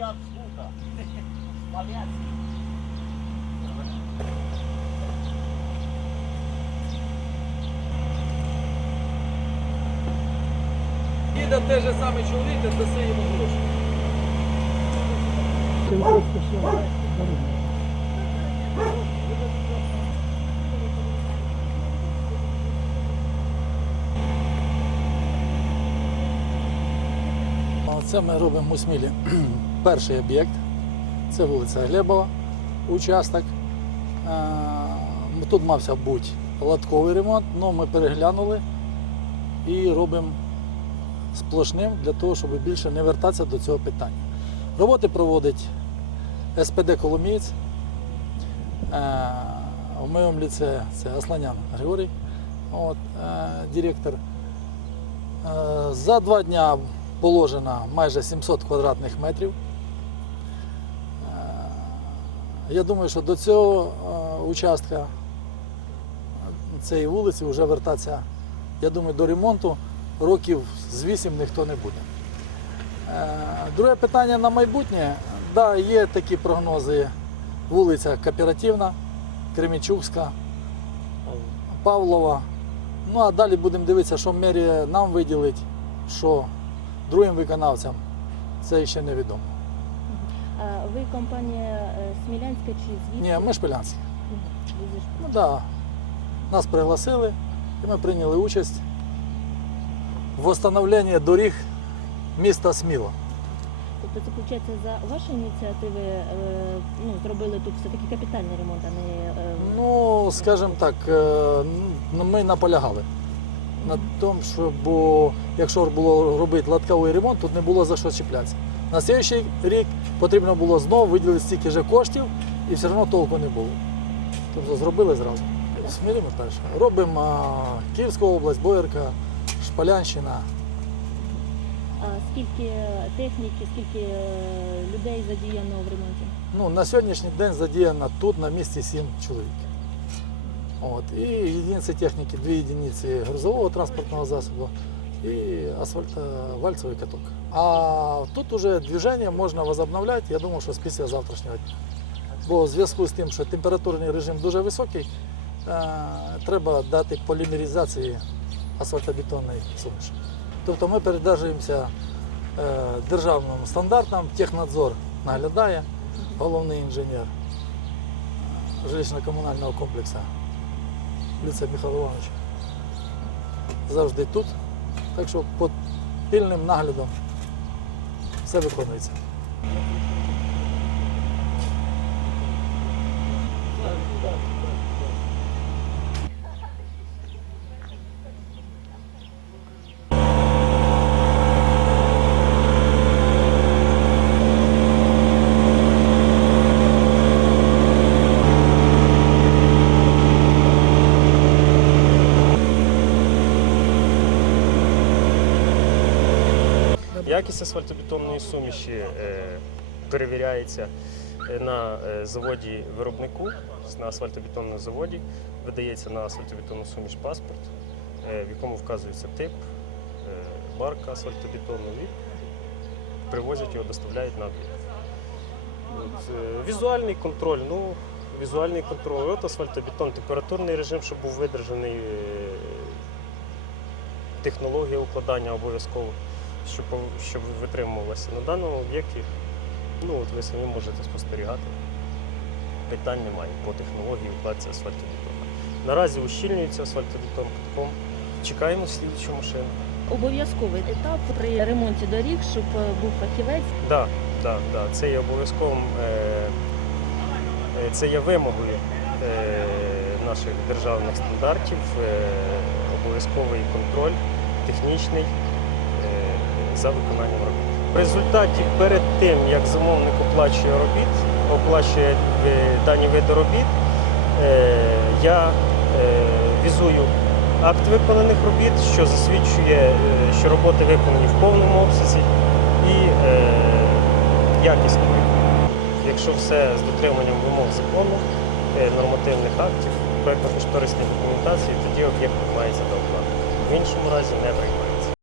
як звука. Смоленський. Їде те же саме чоловік, даси йому гроші. Це ми робимо у Смілі. Перший об'єкт. Це вулиця Глебова, участок. Е, Тут мався бути латковий ремонт, але ми переглянули і робимо сплошним для того, щоб більше не вертатися до цього питання. Роботи проводить СПД Коломієць. В моєму ліце це Асланян Григорій, от, е, директор. Е, За два дні положено майже 700 квадратних метрів. Е, Я думаю, що до цього е, участка цієї вулиці вже вертатися, я думаю, до ремонту років з 8 ніхто не буде. Е, Друге питання на майбутнє. Да, є такі прогнози. Вулиця Кооперативна, Кремічукська, Павлова. Ну а далі будемо дивитися, що мерія нам виділить, що другим виконавцям. Це ще невідомо. А ви компанія е, Смілянська чи звідси? Ні, ми шпилянські. Ну да. Нас пригласили і ми прийняли участь в встановленні доріг міста Сміла. Тобто це виходить за ваші ініціативи е, ну, зробили тут все-таки капітальний ремонт, а не е, Ну, скажімо так, ми наполягали на тому, що бо якщо було робити латковий ремонт, тут не було за що чіплятися. На наступний рік потрібно було знову виділити стільки ж коштів і все одно толку не було. Тобто зробили зразу. Смілі ми перше. Робимо а, Київська область, Боярка, Шпалянщина. а скільки техніки, скільки е, людей задіяно в ремонті? Ну, на сьогоднішній день задіяно тут на місці 7 чоловік. От. І єдиниці техніки, дві єдиниці грузового транспортного засобу і асфальтовальцевий каток. А тут уже движення можна возобновляти, я думаю, що з після завтрашнього дня. Бо в зв'язку з тим, що температурний режим дуже високий, е, треба дати полімеризації асфальтобетонної суміші. Тобто ми передержуємося е, державним стандартам, технадзор наглядає, головний інженер жилищно-комунального комплексу Люця Михайло Іванович. Завжди тут. Так що під пильним наглядом все виконується. Якість асфальтобетонної суміші е, перевіряється е, на е, заводі виробнику, на асфальтобетонному заводі, видається на асфальтобетонну суміш паспорт, в якому вказується тип, марка асфальтобетону і привозять його, доставляють на об'єкт. Візуальний контроль, ну, візуальний контроль, от асфальтобетон, температурний режим, щоб був видержаний, технологія укладання обов'язково щоб, щоб витримувалося. На даному об'єкті, ну от ви самі можете спостерігати. Питань немає по технології укладці асфальтобетону. Наразі ущільнюється асфальтобетон катком. Чекаємо слідчу машину. Обов'язковий етап при ремонті доріг, щоб е, був фахівець. Так, да, да, це є обов'язковим, е, е, це є вимогою наших державних стандартів, обов'язковий контроль технічний за виконанням робіт. В результаті перед тим, як замовник оплачує робіт, оплачує е, дані види робіт, е, я е, візую акт виконаних робіт, що засвідчує, що роботи виконані в повному обсязі і якісно. Якщо все з дотриманням вимог закону, нормативних актів, проєктно-кошторисної документації, тоді об'єкт приймається до оплати. В іншому разі не приймається.